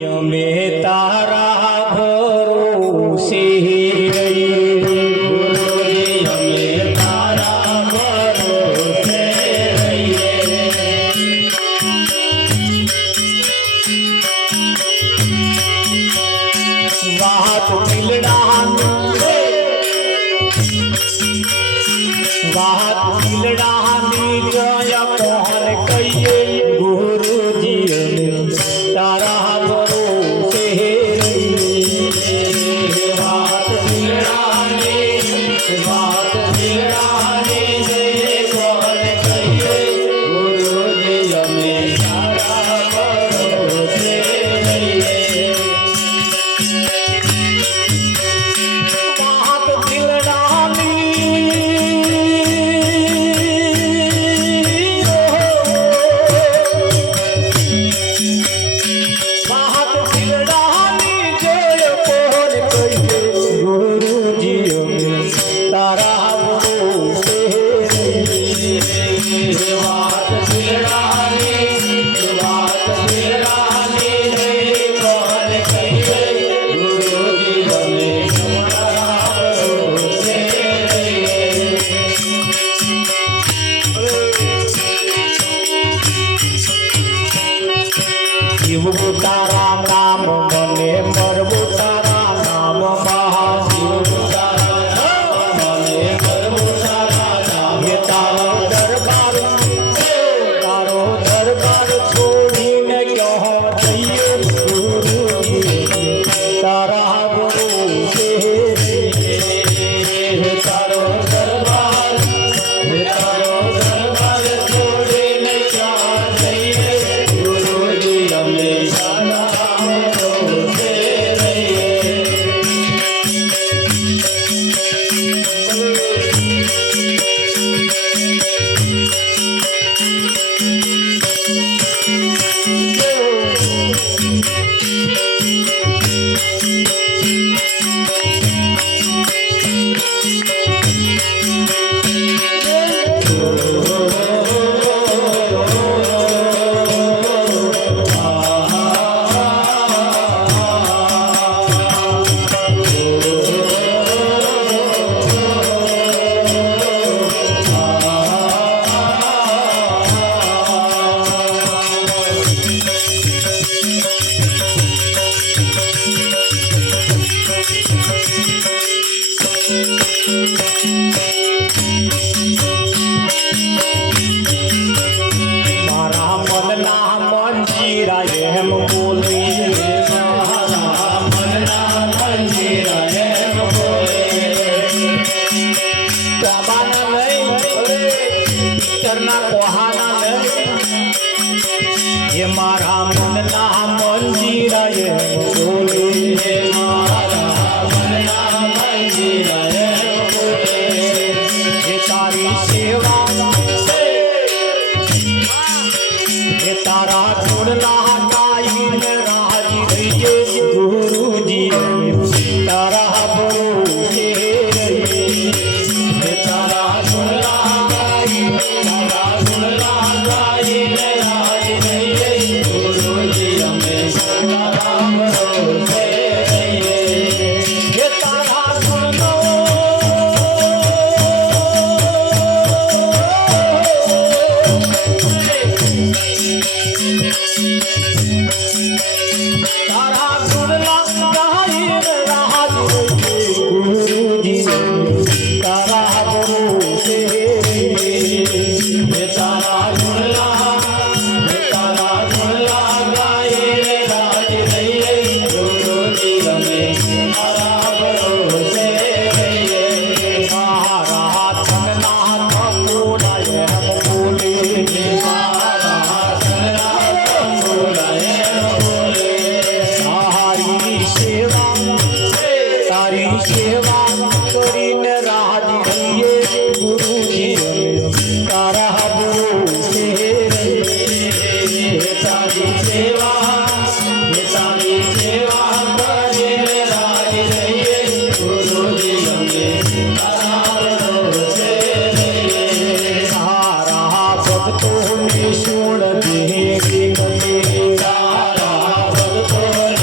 में तारा भरोसे रहिए, हमें तारा भरोसे रहिए। बात मिलना जया कौन कहिए गुरु जी तारा तारा नाम मने मरबू तारा नाम महाशिव तारा नाम मने मरबू तारा नाम। ये तारो दरबार छोड़ीने क्यों जइए गुरु जी तारा गुरु से तारो दरबार छोड़ीने क्यों जइए गुरु जी हमेशा हम बोले करना कोहाना ये मारा मन ना मंजीरा ये बोले मारा मन ना मंजीरा ये बोले ये तारी सेवा ये तारा छोड़ना गुरु जी तारा भरोसे रहिए। तारा सुनला गाई गुरु जी हमेशा तारा भरोसे रहिए। ये तारा सुनो सेवा करीने राज रहिए गुरु जी तारा भरोसे रहिए। तारी सेवा करीने राज रहिए गुरु जी तारा भरोसे रहिए। तारा भक्तों ने सुन दे तारा भक्तों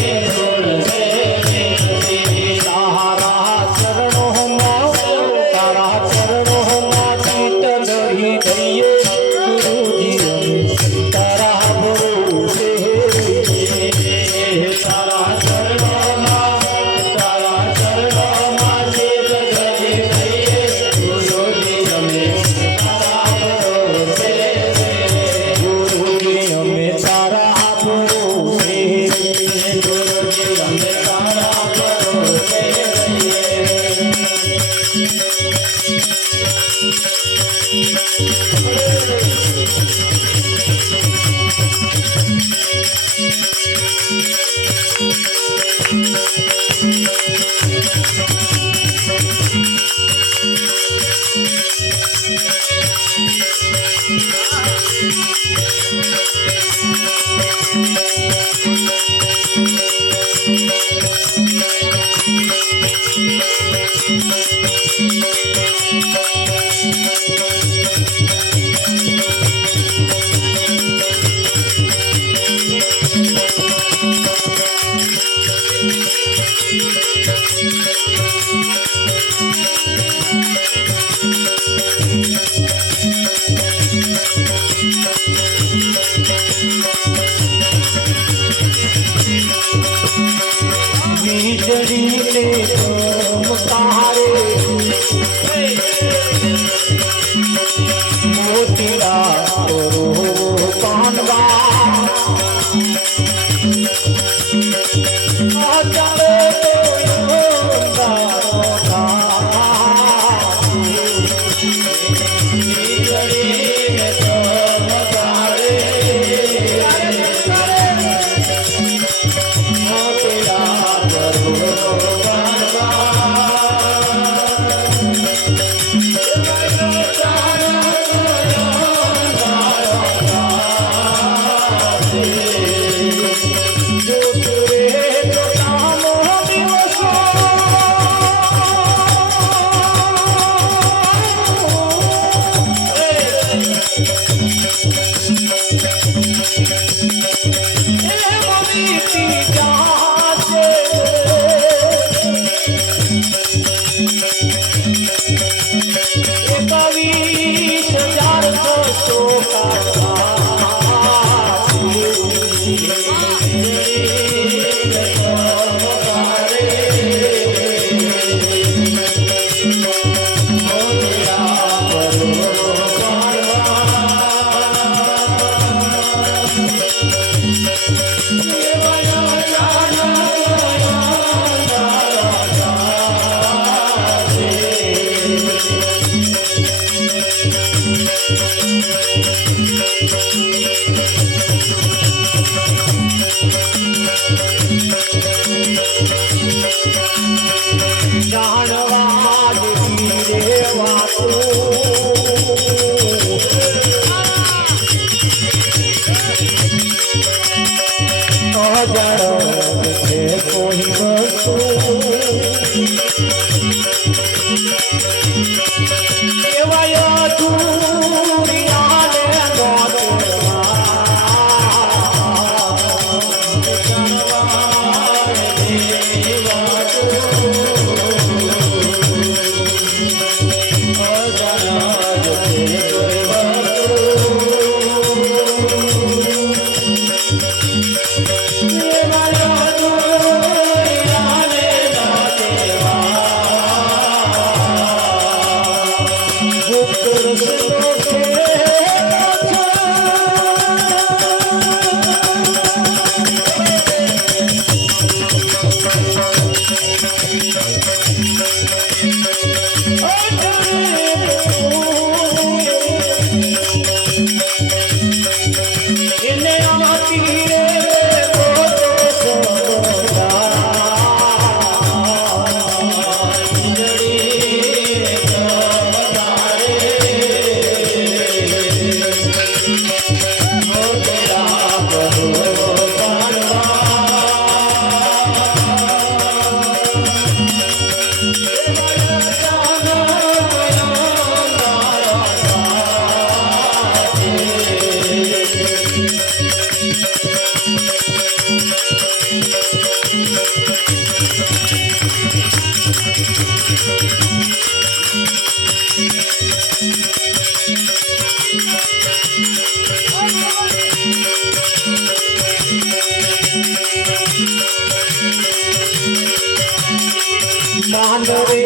Hare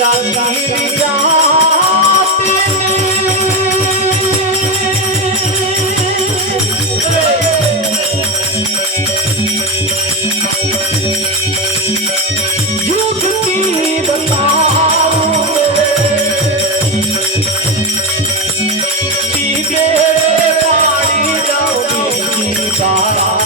જાગીર જાતી યુગતી બતાવું પીગે પાણી જાઉં તારા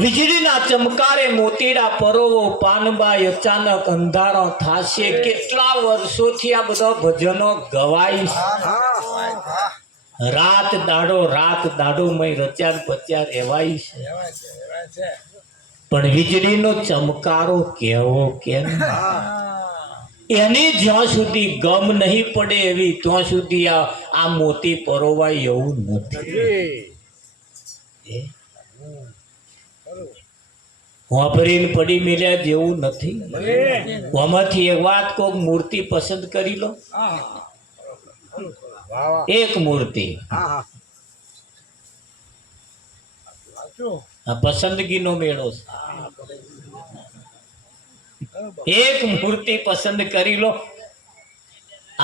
વીજળીના ચમકારે મોતીડા પરોવો પાનબાઈ અચાનક અંધારો થાશે. કેટલા વર્ષોથી આ બધા ભજનો ગવાય, રાત દાડો મય રચ્યા પચ્યા રહેવાય છે. પણ વીજળીનો ચમકારો કેવો કેમ, એની જ્યાં સુધી ગમ નહીં પડે એવી ત્યાં સુધી આ મોતી પરોવાય એવું નથી. વાપરીને પડી મિલ્યા જેવું નથી. આમાંથી એક વાત કોક મૂર્તિ પસંદ કરી લો, એક મૂર્તિ પસંદગીનો મેળો છે. એક મૂર્તિ પસંદ કરી લો,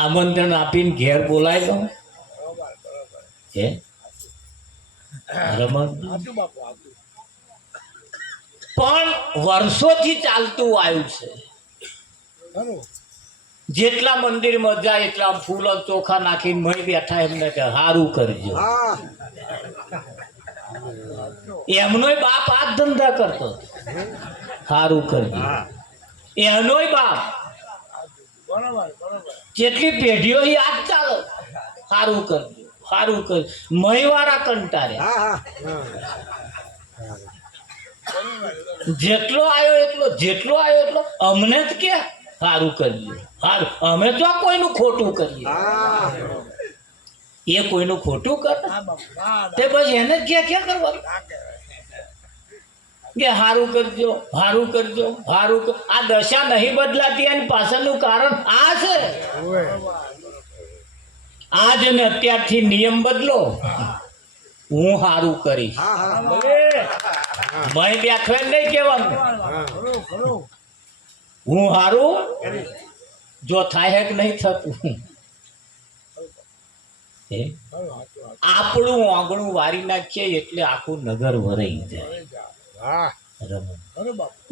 આમંત્રણ આપીને ઘેર બોલાવી લો. હે રમણ પણ વર્ષોથી ચાલતું આવ્યું છે. જેટલા મંદિરમાં જાય એટલા ફૂલ ચોખા નાખીને મળી બેઠા એમને કે સારું કરજો. એમનોય બાપ આ જ ધંધા કરતો, સારું કરજો. એનોય બાપ જેટલી પેઢીઓ આ જ ચાલો, સારું કરજો સારું કરજો. મહીવાળા કંટારે, જેટલો આવ્યો એટલો અમને જ કે સારું કરજો સારું. અમે તો કોઈનું ખોટું કરીએ, એ કોઈનું ખોટું કરે તે બસ એને જ ક્યાં કરવાનું કે સારું કરજો સારું કરજો સારું. આ દશા નહીં બદલાતી એની પાછળનું કારણ આ છે. આજ ને અત્યારથી નિયમ બદલો, હું સારું કરીશ. મય બેઠો નહીં કેવાનું, હું સારું જો થાય કે નહીં થતું. આપણું આંગણું વારી નાખીએ એટલે આખું નગર ભરાઈ જાય.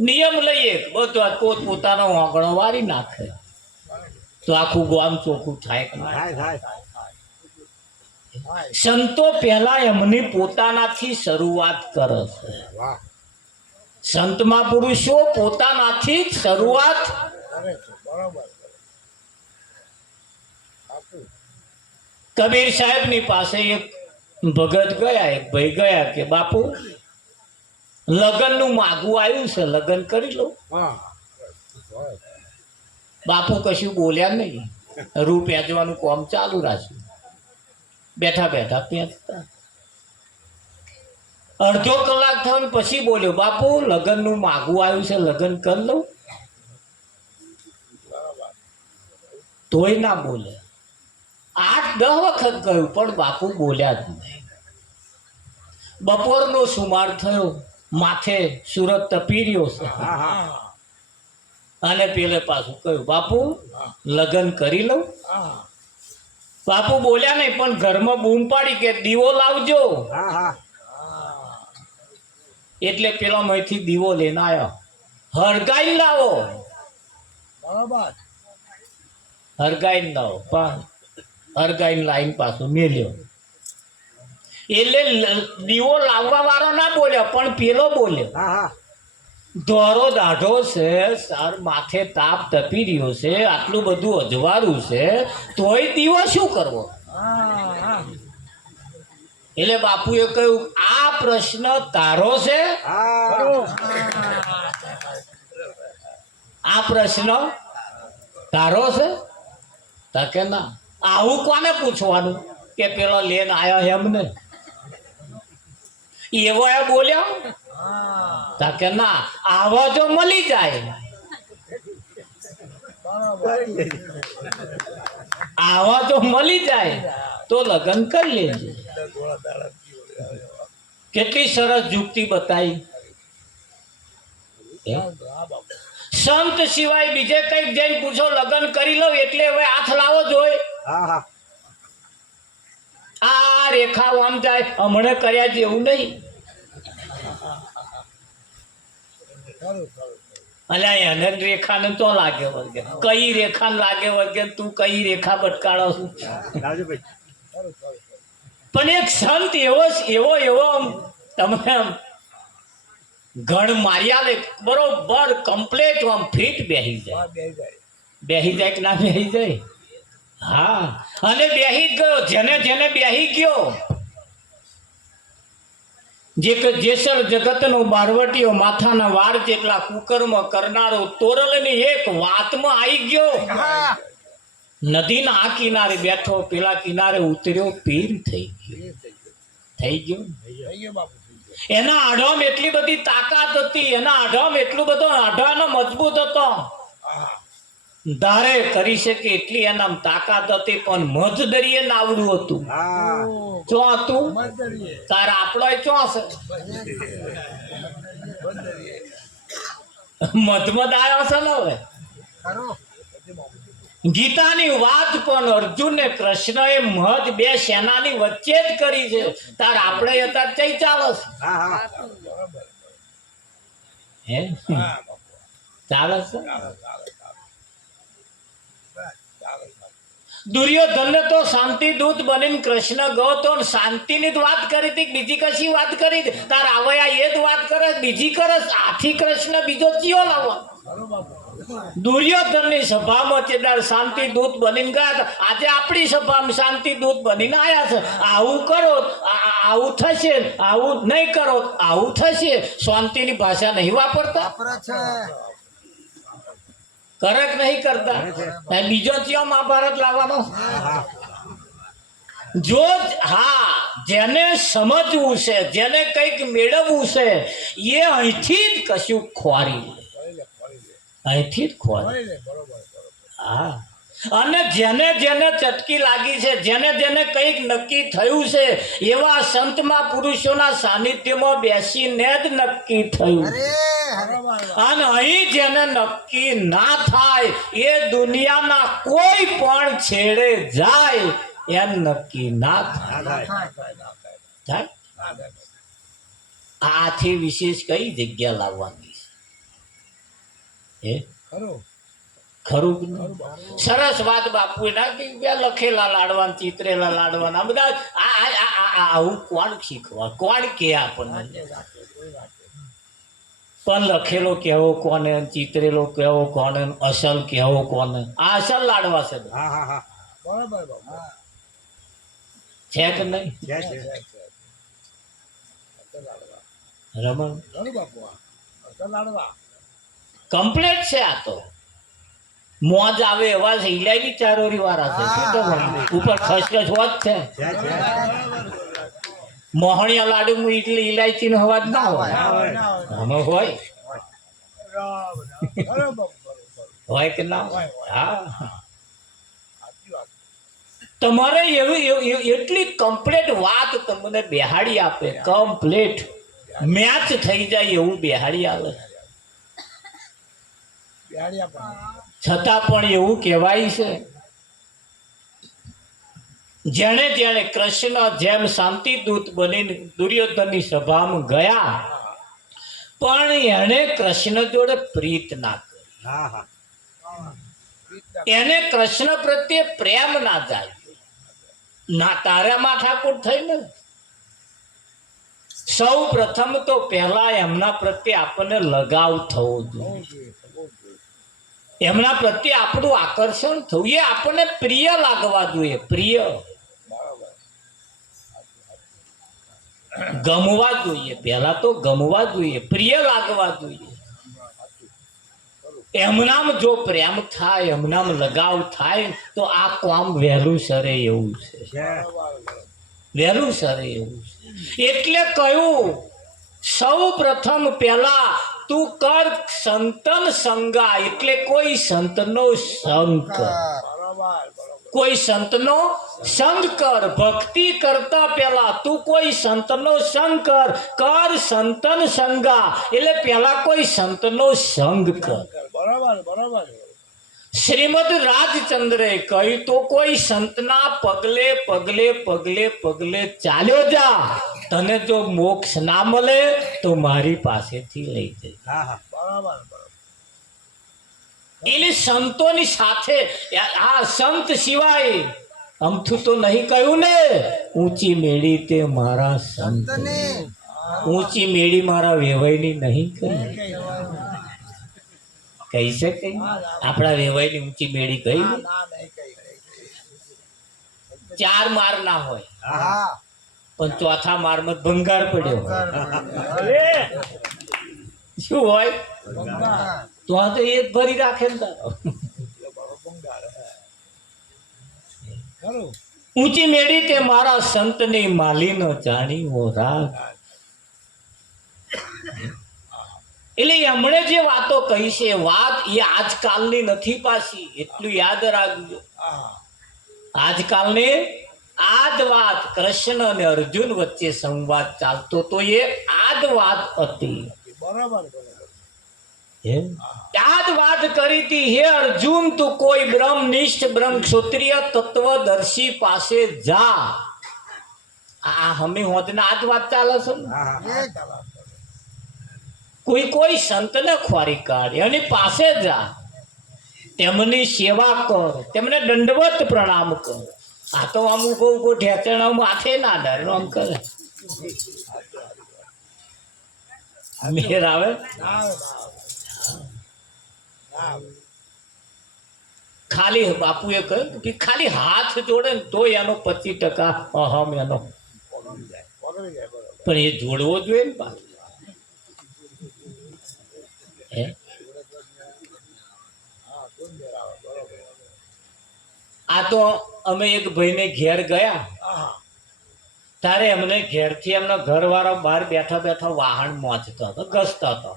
નિયમ લઈએ બધું પોત પોતાનો આંગણો વારી નાખે તો આખું ગામ ચોખ્ખું થાય કે થાય. સંતો પહેલા એમની પોતાનાથી શરૂઆત કરે છે. સંતમાં પુરુષો પોતાનાથી જ શરૂઆત. કબીર સાહેબ ની પાસે એક ભગત ગયા, એક ભાઈ ગયા કે બાપુ લગ્ન નું માગવું આવ્યું છે, લગ્ન કરી લો. બાપુ કશું બોલ્યા નહીં, રૂ પેંચવાનું કામ ચાલુ રાખ્યું. બેઠા બેઠા પેંચતા અડધો કલાક થયો પછી બોલ્યો, બાપુ લગ્ન નું માગવું આવ્યું છે, લગ્ન કરી લઉં. તોય ના બોલે. 8-10 વખત કહ્યું પણ બાપુ બોલ્યા જ નહીં. બપોરનો સુમાર થયો, માથે સુરત તપી રહ્યો છે અને પેલે પાછું કહ્યું, બાપુ લગ્ન કરી લઉં. બાપુ બોલ્યા નહીં પણ ઘરમાં બૂમ પાડી કે દીવો લાવજો. એટલે પેલા માંથી દીવો લઈને આવ્યો, હરગાઈ લાવો, હરગાઈ લાવો. હરગાઈ લાઈન પાછો મેલ્યો. એટલે દીવો લાવવા વાળો ના બોલ્યો પણ પેલો બોલ્યો, ધોરો દાઢો છે, સર માથે તાપ તપી રહ્યો છે, આટલું બધું અજવાળું છે, તોય દીવો શું કરવો. એટલે બાપુએ કહ્યું, આ પ્રશ્ન તારો છે, આ પ્રશ્ન તારો છે. કે ના, આવું કોને પૂછવાનું કે પેલો લેન આવ્યો એમને એવો એ બોલ્યો. કે ના, આવા જો મળી જાય, આવા જો મળી જાય તો લગ્ન કરી લેજે. કેટલી સરસ યુક્તિ બતાવી. સંત સિવાય બીજે કઈક જઈને પૂછો લગ્ન કરી લો એટલે હવે હાથ લાવો જોઈએ. આ રેખા આમ જાય, હમણે કર્યા જેવું નહીં. અલ્યા એને રેખા ને તો લાગે વર્ગે, કઈ રેખા લાગે વર્ગે, તું કઈ રેખા બટકાળો છું. પણ એક સંત એવો તમને ઘણ માર્યા લે બરોબર કમ્પ્લેટ આમ ફિટ બેહી જાય. બેહી જાય કે ના બેહી જાય? હા, અને બેહી જ ગયો. જેને જેને બેહી ગયો, જે જેસર જગતનો બારવટીયો, માથાના વાર જેટલા કુકર્મ કરનારો, તોરલની એક વાતમાં આવી ગયો. નદીના આ કિનારે બેઠો, પેલા કિનારે ઉતર્યો, પીર થઈ ગયો. થઈ ગયો. એના આઢામાં એટલી બધી તાકાત હતી, એના આઢામાં એટલું બધો આઢાનો મજબૂત હતો, ધારે કરી શકે એટલી એના તાકાત હતી, પણ મધ દરિયે નાવડું હતું. ચો હતું તારે આપણો ચો છે? મધમદ આવ્યો છે ને. હવે ગીતાની વાત પણ અર્જુન ને કૃષ્ણ એ મધ બે સેનાની વચ્ચે જ કરી છે. તાર આપણે અત્યારે કઈ ચાલે છે? ચાલે છે. દુર્યોધન તો શાંતિ દૂત બનીને કૃષ્ણ ગયો તો શાંતિની જ વાત કરી હતી, બીજી કશી વાત કરી? તાર આવયા એ જ વાત કરે, બીજી કરે? આથી કૃષ્ણ બીજો ચિયો લાવવા? દુર્યોધનની સભામાં ચેદાર શાંતિ દૂત બનીને ગયા હતા. આજે આપણી સભામાં શાંતિ દૂત બનીને આવ્યા છે. આવું કરો આવું થશે, આવું નહીં કરો આવું થશે. શાંતિની ભાષા નહીં વાપરતા? કરક નહીં કરતા. બીજો ચિયો મહાભારત લાવવાનો? જો હા, જેને સમજવું છે, જેને કંઈક મેળવવું છે, એ અહીંથી જ કશું ખોરી લે, અહીંથી જ ખોરી. હા, અને જેને જેને ચટકી લાગી છે, જેને જેને કંઈક નક્કી થયું છે, એવા સંતમાં પુરુષોના સાનિધ્યમાં બેસીને જ નક્કી થયું. અને અહીં જેને નક્કી ના થાય એ દુનિયાના કોઈ પણ છેડે જાય એમ નક્કી ના થાય. આથી વિશેષ કઈ જગ્યા લાવવાની છે? ખરું. સરસ વાત બાપુ લખેલા લાડવાન, ચિત્રેલા લાડવાન, આ બધા આવું કોણ શીખવા? કોણ કે આપણને? પણ લખેલો કેવો કોને, ચિત્રેલો કેવો કોને, અસલ કેવો કોને? આ અસલ લાડવા છે. છે કે નહીં? રમણ કમ્પ્લેટ છે. આ તો મોજ આવે એવા છે. ઇલાયચી ચારોરી વાળા છે. ઉપર ખસખસ હોત છે. મોહણિયા લાડુ એટલે ઇલાયચી નો અવાજ ના હોય. આમાં હોય હોય કે ના હોય? હા, તમારે એવી એટલી કમ્પ્લેટ વાત તમને બેહાડી આપે, કમ્પ્લેટ મેચ થઈ જાય એવું બેહાડી આવે. છતાં પણ એવું કહેવાય છે, જેણે જેણે કૃષ્ણ જેમ શાંતિ દૂત બનીને દુર્યોધનની સભામાં ગયા, પણ એને કૃષ્ણ જોડે પ્રીત ના કરી, એને કૃષ્ણ પ્રત્યે પ્રેમ ના જાય. ના તારામાં ઠાકોર થઈને સૌ પ્રથમ તો પહેલા એમના પ્રત્યે આપણને લગાવ થવો જોઈએ, એમના પ્રત્યે આપણું આકર્ષણ થવું, એ આપણને પ્રિય લાગવા જોઈએ. પ્રિય ગમવા જોઈએ, પહેલા તો ગમવા જોઈએ, પ્રિય લાગવા જોઈએ. એમનામ જો પ્રેમ થાય, એમનામ લગાવ થાય તો આ કામ વહેલું સરે એવું છે, વહેલું સરે એવું છે. એટલે કહ્યું સૌ પ્રથમ પહેલા તું કર સંતન સંગા, એટલે કોઈ સંતનો સંગ કર, કોઈ સંતનો સંગ કર. ભક્તિ કરતા પહેલા તું કોઈ સંતનો સંગ કર. કર સંતન સંગા એટલે પહેલા કોઈ સંતનો સંગ કર. શ્રીમદ રાજચંદ્રે કહ્યું તો કોઈ સંતના પગલે પગલે પગલે પગલે ચાલ્યો જા, તને જો મોક્ષ ના મળે તો મારી પાસેથી લઈ જાય. એટલે સંતોની સાથે આ સંત સિવાય અમથું તો નહીં કહ્યું ને, ઊંચી મેળી તે મારા સંત. ઊંચી મેળી મારા વેવાઈની નહીં કહી શકે આપણા વેવાઈની ઊંચી મેળી કહી ચાર માર ના હોય પણ ચોથા મારમાં ભંગાર પડ્યો હોય શું હોય તો આ તો એ જ ભરી રાખે ને તારો ઊંચી મેળી તે મારા સંતની માલીનો જાણીવો રાગ. એટલે એમણે જે વાતો કહી છે વાત એ આજકાલની નથી પાછી, એટલું યાદ રાખજો. આજકાલની આ જ વાત કૃષ્ણ અને અર્જુન વચ્ચે સંવાદ ચાલતો તો એ આ જ વાત હતી. બરાબર આ જ વાત કરી હતી, હે અર્જુન તું કોઈ બ્રહ્મનિષ્ઠ બ્રહ્મ ક્ષત્રિય તત્વદર્શી પાસે જા. આ હમે હોતના આ જ વાત ચાલે છે ને. કોઈ સંતને ખોરી કાઢે એની પાસે જા, તેમની સેવા કર, તેમને દંડવત પ્રણામ કર. આ તો અમુક ઠેચણા માથે ના ડર આમ કરે મેર આવે. ખાલી બાપુએ કહ્યું કે ખાલી હાથ જોડે ને તો એનો 25% અહમ એનો, પણ એ જોડવો જોઈએ ને પાછું. આ તો અમે એક ભાઈને ઘેર ગયા તારે એમને ઘેરથી એમના ઘરવાળા બહાર બેઠા બેઠા વાહન મોંચતો હતો, ઘસતો હતો.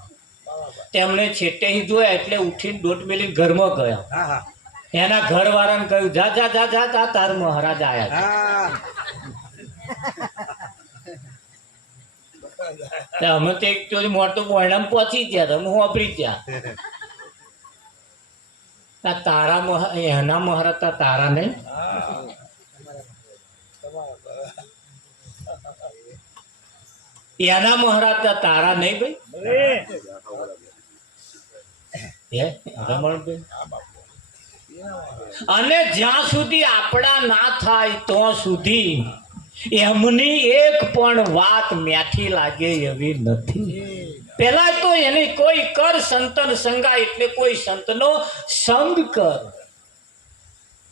તેમણે છેટે જોયા એટલે ઉઠીને દોટ મેલીને ઘરમાં ગયા. એના ઘરવાળાને કહ્યું જા જા જા જા જા તાર મહારાજ આયા. અમે તો એક મોટું બોયણામાં પહોંચી ગયા, અમે વાપરી ગયા. તારા એના મહારાજ તારા નહીં, એના મહારાજ તારા નહીં ભાઈ. અને જ્યાં સુધી આપણા ના થાય તો સુધી એમની એક પણ વાત મ્યાઠી લાગે એવી નથી. પેલા તો એની કોઈ કર સંતન સંગા, એટલે કોઈ સંતનો સંગ કર,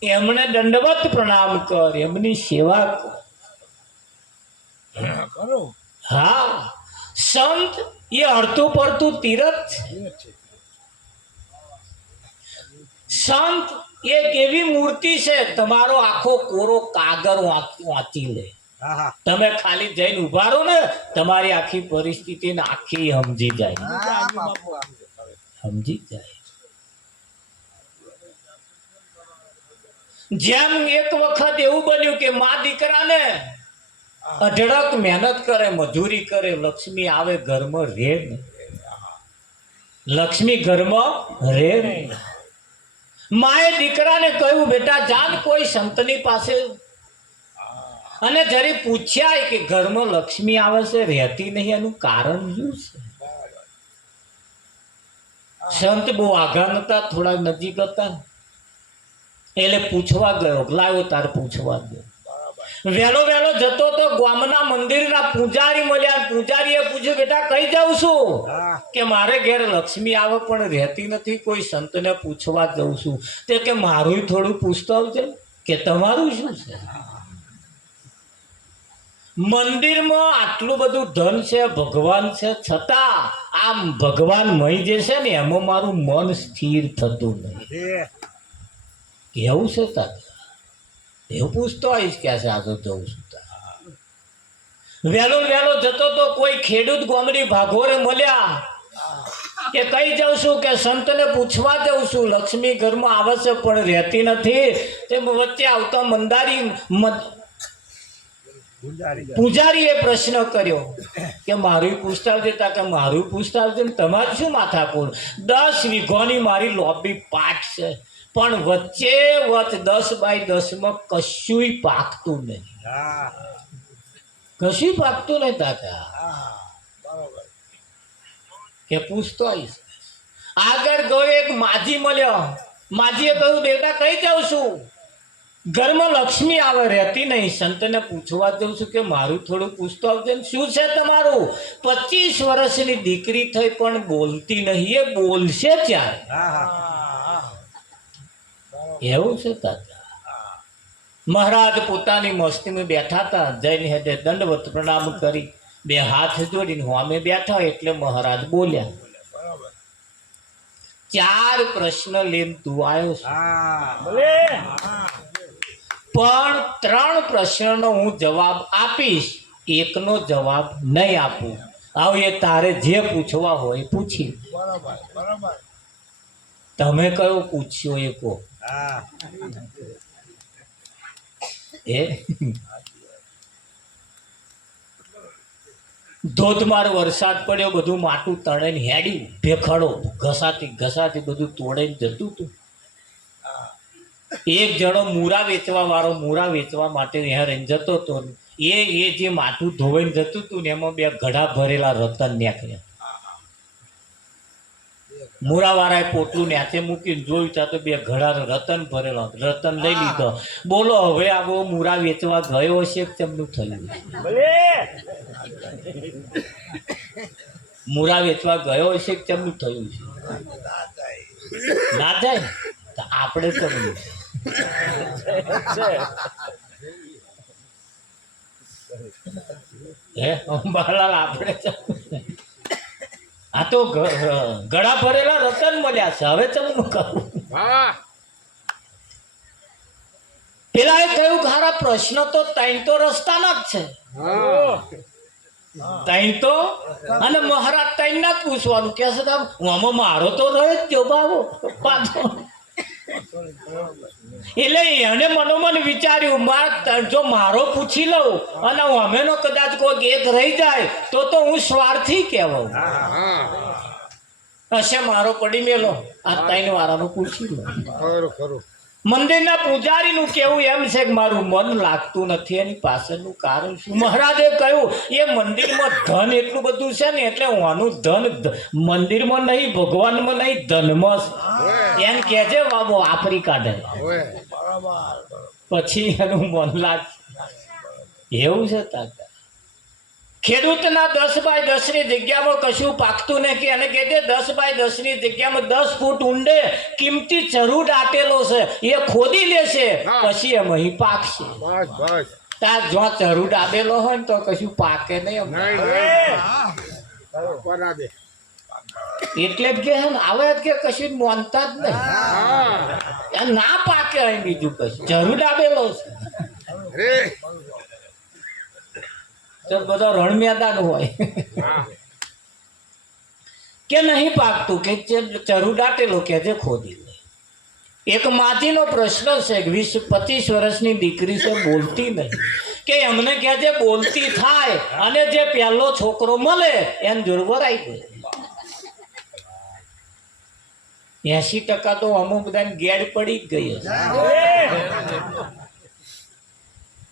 એમને દંડવત પ્રણામ કર, એમની સેવા કર. હા, સંત એ અડતું પડતું તીરથ છે. સંત એક એવી મૂર્તિ છે, તમારો આખો કોરો કાગળ વાંચી લે. તમે ખાલી જઈને ઉભા રહો ને, તમારી આખી પરિસ્થિતિ ને આખી સમજી જાય. જેમ એક વખત એવું બન્યું કે મા દીકરાને અઢળક મહેનત કરે, મજૂરી કરે, લક્ષ્મી આવે ઘરમાં રે ને, લક્ષ્મી ઘરમાં રે ને. માએ દીકરાને કહ્યું બેટા જાન કોઈ સંતની પાસે, અને જરી પૂછ્યા કે ઘરમાં લક્ષ્મી આવે છે રહેતી નહીં, એનું કારણ શું છે? સંત બહુ આઘા નતા, થોડા નજીક હતા, એટલે પૂછવા ગયો. લાવ્યો તાર પૂછવા ગયો. વહેલો જતો તો ગામના મંદિરના પૂજારી મળ્યા. પૂજારીએ પૂછ્યું બેટા કઈ જાઉં છું? કે મારે ઘેર લક્ષ્મી આવે પણ રહેતી નથી, કોઈ સંતને પૂછવા જઉં છું. તે કે મારું થોડું પૂછતો આવજે, કે તમારું શું છે? મંદિરમાં આટલું બધું ધન છે, ભગવાન છે, છતાં આમ ભગવાનમય જે છે ને એમાં મારું મન સ્થિર થતું નહીં. કેવું છે તાર? એવું પૂછતો આવીશ કે આ તો જઉં છું. વહેલો જતો તો કોઈ ખેડૂત ગોમડી ભાગોરે મળ્યા કે કઈ જાઉં છું? કે સંતને પૂછવા જાઉં છું, લક્ષ્મી ઘરમાં આવે છે પણ રહેતી નથી. તે વચ્ચે આવતો પૂજારીએ પ્રશ્ન કર્યો કે મારું પૂછતા આવજે. કે મારું પૂછતા આવજે ને તમારે શું માથાકૂટ? 10 વીઘોની મારી લોબી પાટ છે, પણ વચ્ચે 10 બાય 10 કશું પાકતું નહીં. કશું પાકતું નહીં તાકા. કે પૂછતો આવીશ. આગળ ગયો એક માજી મળ્યો. માજીએ કહ્યું બેટા કઈ જાઉં છું? ઘરમાં લક્ષ્મી આવે રહેતી નહીં. સંતને પૂછવા દઉં છું કે મારું થોડું પૂછતો આવજો ને, શું છે તમારું? 25 વર્ષની દીકરી થઈ પણ બોલતી નહીં. એ બોલશે ત્યારે. એવું છે તાતા. મહારાજ પોતાની મસ્તીમાં બેઠા હતા. જઈને હેડે દંડવત પ્રણામ કરી 2 હાથ જોડીને સામે બેઠા. એટલે મહારાજ બોલ્યા, 4 પ્રશ્ન લઈને તું આવ્યો છે, પણ 3 પ્રશ્નનો હું જવાબ આપીશ, એકનો જવાબ નહીં આપું. આવ એ તારે જે પૂછવા હોય પૂછી. તમે કયો પૂછ્યો એ કહો. એ ધોધમાર વરસાદ પડ્યો, બધું માટું તણાઈને હેડ્યું, ભેખડો ઘસાતી બધું તોડાઈને જતું હતું. એક જણો મૂરા વેચવા વાળો મૂરા વેચવા માટે ત્યાં રહીને જતો હતો. એ જે માટું ધોવાઈને જતું હતું ને એમાં 2 ઘડા ભરેલા રતન નીકળ્યા. મૂરા વાળાએ પોટલું નીચે મૂકીને જોયું ત્યાં તો 2 ઘડા રતન ભરેલા. રતન લઈ લીધો. બોલો હવે આવો મૂરા વેચવા ગયો હશે તેમનું થયું. મૂરા વેચવા ગયો હશે તેમનું થયું છે. ના જાય તો આપણે કરવું. હે અંબાલાલ આપણે આ તો ગળા ભરેલા રતન મળ્યા છે. હવે ચમનું કહું. પેલા એ કહ્યું ખારા પ્રશ્ન તો 3 તો રસ્તાના જ છે. 3 તો અને મહારાજ 3 ના જ પૂછવાનું કે છે. આમાં મારો તો રહ્યો જ જો બાવો પાછો. એટલે એને મનોમન વિચાર્યું જો મારો પૂછી લઉં અને અમેનો કદાચ કોઈક એક રહી જાય તો હું સ્વાર્થી કહેવાઉં. હશે મારો પડી મેલો આ 3 વાળાનું પૂછી લો. મંદિરના પૂજારીનું કેવું એમ છે કે મારું મન લાગતું નથી. એની પાછળનું કારણ શું? મહારાજે કહ્યું એ મંદિરમાં ધન એટલું બધું છે ને એટલે આનું ધન મંદિરમાં નહીં, ભગવાનમાં નહીં, ધનમાં એમ કહેજે બાબો વાપરી કાઢે પછી એનું મન લાગે. એવું છે તાતા. ખેડૂતના 10 બાય 10 ની જગ્યામાં કશું પાકતું નથી. અને કહે 10 બાય 10 ની જગ્યામાં 10 ફૂટ ઊંડે કિંમતી ચરુ દાટેલો છે, એ ખોદી લેશે પછી એમ અહીં પાકશે. ત્યાં જો ચરુ દાબેલો હોય ને તો કશું પાકે નહીં. એટલે જ કે આવે કે કશું માનતા જ નહીં. ના પાકે અહીં બીજું કશું ચરુ દાબેલો છે. બધો રણ મેદાન હોય કે નહીં પાકતું કે ચરુ દાટેલો કે જે ખોદી લે. એક માજીનો પ્રશ્ન છે, 20-25 વર્ષની દીકરી છે, બોલતી નહીં. કે એમને કે જે બોલતી થાય અને જે પહેલો છોકરો મળે એને જોરવરાઈ ગયો. 80% તો અમુક બધાને ગેડ પડી જ ગઈ હશે.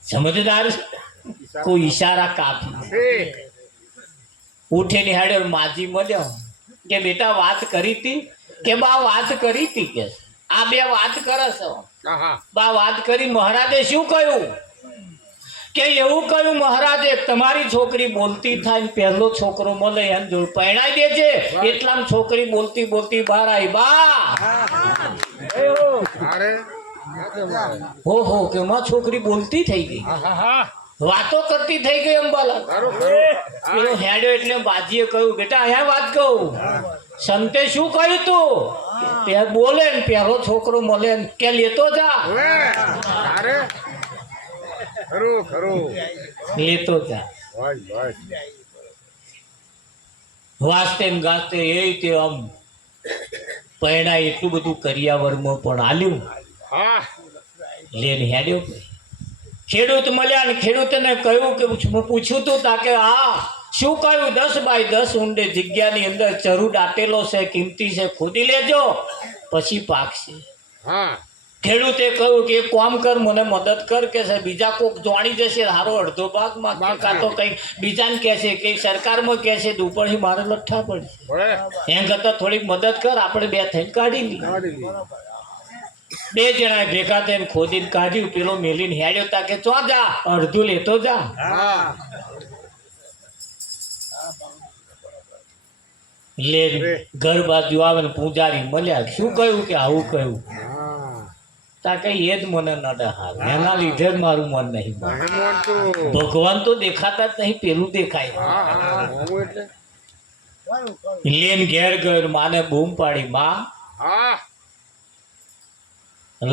સમજદાર કોઈ ઈશારા કાપી ઉઠેની હાડે માજી મળ્યો કે બેટા વાત કરી હતી કે બા વાત કરી હતી કે આ 2 વાત કરે છે. બા વાત કરી. મહારાજે શું કહ્યું કે એવું કહ્યું મહારાજે તમારી છોકરી બોલતી થાય ને પહેલો છોકરો મળે એને જોડ પરણાઈ દેજે. એટલામાં છોકરી બોલતી બોલતી બહાર આવી. બા હો કે માં છોકરી બોલતી થઈ ગઈ, વાતો કરતી થઈ ગઈ. અંબાલાલ પેલો હેડ્યો એટલે બાજીએ કહ્યું બેટા અહીંયા વાત કહું. સંતે શું કહ્યું તું? બોલે ને પહેલો છોકરો મળે કે લેતો જા. લેતો જા. વાસ્તે ને ગાસ્તે એ તે આમ પરણાય એટલું બધું કરિયાવરમાં પણ આલ્યું. લેને હેડ્યો. ખેડૂત મળ્યા ને ખેડૂતને કહ્યું કે હું પૂછ્યું તું તાકે હા શું કહ્યું? 10 બાય 10 ઊંડે જગ્યાની અંદર ચરુ દાટેલો છે, કિંમતી છે, ખોદી લેજો પછી પાકશે. ખેડૂતે કહ્યું કે એક કામ કર, મને મદદ કર કે છે બીજા કોક જોણી જશે હારો અડધો ભાગ માં કાં તો કંઈક બીજાને કહેશે કે સરકારમાં કહેશે તો ઉપરથી મારે લઠ્ઠા પડશે. એમ કરતા થોડીક મદદ કર, આપણે 2 થઈને કાઢી લઈએ. બે જણા ભેગા થઈને ખોદીને કાઢ્યું, પેલો મેલીને હેડ્યો તા કે ચો જા, અડધું લેતો જા. લે ઘર બાજુ આવે ને પૂજારી મળ્યા, શું કહ્યું કે આવું કહ્યું? તા કઈ એ જ મને નડે હાલ, એના લીધે જ મારું મન નહીં માનતું. ભગવાન તો દેખાતા જ નહીં, પેલું દેખાય. લેન ઘેર ગયો, માને બૂમ પાડી, માં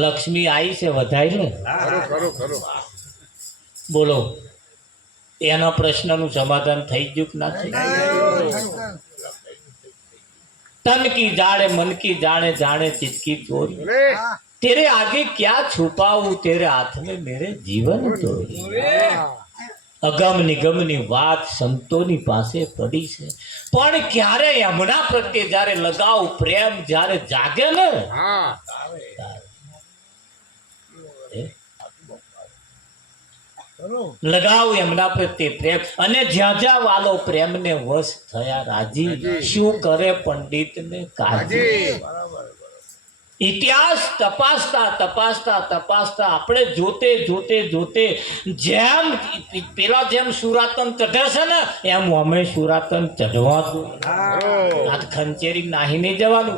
લક્ષ્મી આવી છે, વધાઈ લે. બોલો, એના પ્રશ્નનું સમાધાન થઈ ગયું કે ના થઈ? तन की जाने मन की जाने जाने चित की चोरी, तेरे आगे क्या छुपाऊं, तेरे हाथ में मेरे जीवन चोरी. અગમ નિગમની વાત સંતોની પાસે પડી છે, પણ ક્યારે હમણાં પ્રત્યે જ્યારે લગાવ પ્રેમ જ્યારે જાગે ને, લગાવ એમના પ્રત્યે પ્રેમ, અને જ્યાં જ્યાં વાલો પ્રેમને વશ થયા રાજી, શું કરે પંડિત ને કાજી. ઇતિહાસ તપાસતા તપાસતા તપાસતા આપણે જોતે જોતે જોતે જેમ પેલા જેમ સુરાતન ચઢે છે ને, એમ અમે સુરાતન ચઢવાનું. આ ખંચેરી નાહી નહીં જવાનું,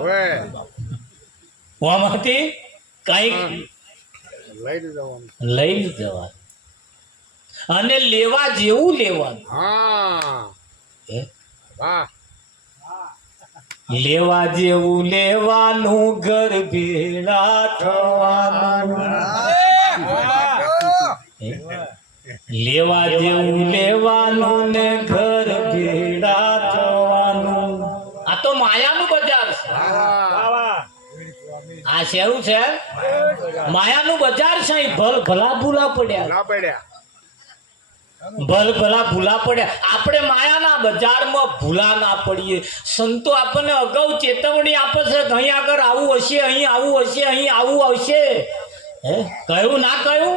આમાંથી કઈક લઈ જવાનું, અને લેવા જેવું લેવાનું. લેવા જેવું લેવાનું, ઘર ભેળા થવાનું. લેવા જેવું લેવાનું ને ઘર ભેળા થવાનું. આ તો માયાનું બજાર છે. આ શેરું છે? માયાનું બજાર છે. ભલા ભૂલા પડ્યા, ભલા ભૂલા પડ્યા. આપણે માયાના બજારમાં ભૂલા ના પડીએ. સંતો આપણને અગાઉ ચેતવણી આપે છે કે અહીં આગળ આવું હશે, અહીં આવું હશે, અહીં આવું આવશે. કહ્યું ના કહ્યું?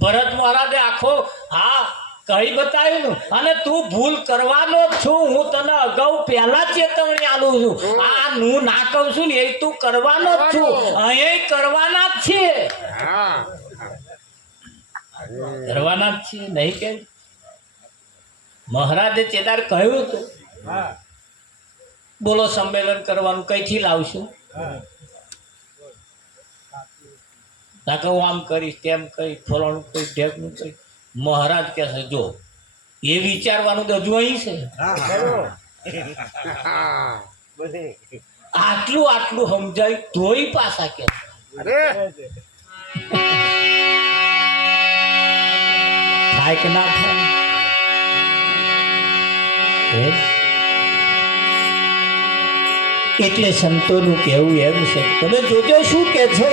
ભરત મહારાજે આખો કહી બતાવ્યું. અને તું ભૂલ કરવાનો જ છું, હું તને અગાઉ પહેલા ચેતવણી આલું છું. હું ના કહું છું ને એ તું કરવાનો જ છું, અહીં કરવાના જ છે, કરવાના જ છે. નહીં કે મહારાજે ચેદાર કહ્યું હતું, બોલો સંમેલન કરવાનું કઈથી લાવશું? ના કહું આમ કરીશ, તેમ કઈ ફલાણું કઈ ઢેકનું કઈ. મહારાજ કહે છે જો એ વિચારવાનું તો હજુ અહીં છે. આટલું આટલું સમજાય તોય પાછા કે થાય કે ના થાય? એટલે સંતોનું કહેવું એમ છે, તમે જોજો શું કે છે.